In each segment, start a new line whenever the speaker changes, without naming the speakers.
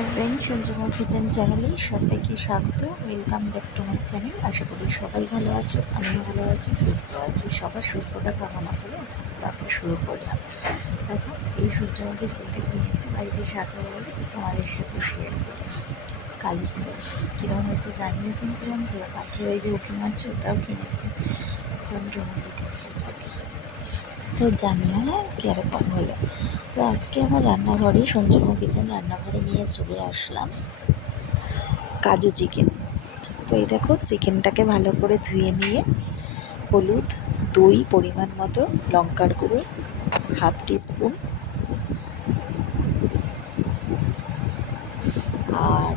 Hello friend সঞ্জুমা kitchen চ্যানেলে সবাইকে স্বাগত। Welcome back to my channel আশা করি সবাই ভালো আছো, আমিও ভালো আছি, সুস্থ আছি। সবার সুস্থতা কামনা করে আজকে ব্লগটা শুরু করলাম। দেখো, এই সূর্যমুখী ফুলটা কিনেছি, বাড়িতে সাজাবো বলে তো তোমাদের সাথে শেয়ার করি কালি কিনেছি। কীরকম হয়েছে জানিও কিন্তু বন্ধুরা ওই যে উঁকি মারছে ওটাও কিনেছি। চন্দ্রমল্লিকা ফুল তো জানিও হ্যাঁ কীরকম হলো। তো আজকে আমার রান্নাঘরে সঞ্জীবন কিচেন রান্নাঘরে নিয়ে চলে আসলাম কাজু চিকেন। তো এই দেখো, চিকেনটাকে ভালো করে ধুয়ে নিয়ে হলুদ, দই, পরিমাণ মতো, লঙ্কার গুঁড়ো, হাফ টিস্পুন। আর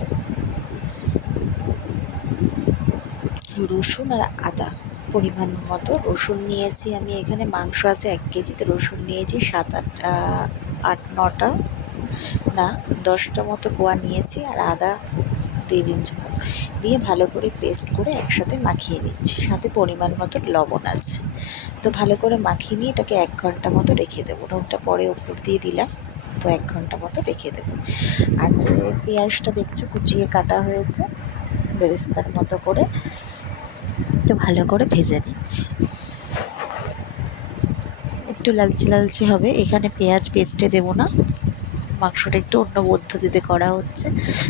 রসুন আর আদা। পরিমাণ মতো রসুন নিয়েছি। আমি এখানে মাংস আছে এক কেজিতে রসুন নিয়েছি, সাত আটটা আট, নটা, না, দশটা মতো কোয়া নিয়েছি আর আদা দেড় ইঞ্চ মতো। নিয়ে ভালো করে পেস্ট করে একসাথে মাখিয়ে নিচ্ছি। সাথে পরিমাণ মতো লবণ আছে। তো ভালো করে মাখিয়ে নিয়ে এটাকে এক ঘণ্টা মতো রেখে দেবো। নুনটা পরে উপর দিয়ে দিলাম, তো এক ঘণ্টা মতো রেখে দেবো। আর যে পেঁয়াজটা দেখছ কুচিয়ে কাটা হয়েছে, বেরেস্তার মতো করে। একটু ভালো করে ভেজে নিচ্ছি। একটু লালচে লালচে হবে, এখানে পেঁয়াজ পেস্টে দেবো না। মাংসটা একটু অন্য পদ্ধতিতে করা হচ্ছে।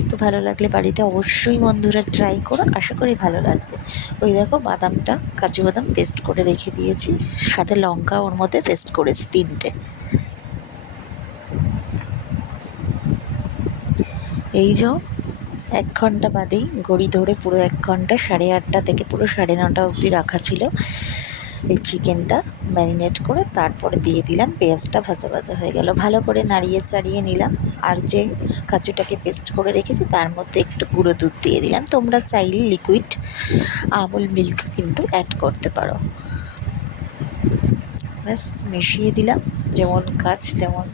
তো ভালো লাগলে বাড়িতে অবশ্যই বন্ধুরা ট্রাই করো, আশা করি ভালো লাগবে। ওই দেখো বাদামটা, কাজু বাদাম পেস্ট করে রেখে দিয়েছি, সাথে লঙ্কা ওর মধ্যে পেস্ট করেছি তিনটে। এই যে এক ঘণ্টা বাদেই ঘড়ি ধরে পুরো এক ঘণ্টা, সাড়ে আটটা থেকে পুরো সাড়ে নটা অবধি রাখা ছিল। এই চিকেনটা ম্যারিনেট করে তারপরে দিয়ে দিলাম, পেঁয়াজটা ভাজা ভাজা হয়ে গেল। ভালো করে নাড়িয়ে চাড়িয়ে নিলাম। আর যে কাজুটাকে পেস্ট করে রেখেছি, তার মধ্যে একটু গুঁড়ো দুধ দিয়ে দিলাম। তোমরা চাইলে লিকুইড আমুল মিল্ক কিন্তু অ্যাড করতে পারো। ব্যাস, মিশিয়ে দিলাম। যেমন কাজ, তেমন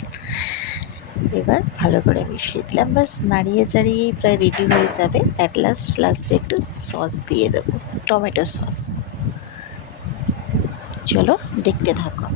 এবার ভালো করে মিশিয়ে দিলাম। বাস নাড়িয়ে চাড়িয়েই প্রায় রেডি হয়ে যাবে। অ্যাট লাস্ট লাস্টে একটু সস দিয়ে দেবো টমেটো সস চলো, দেখতে থাকো।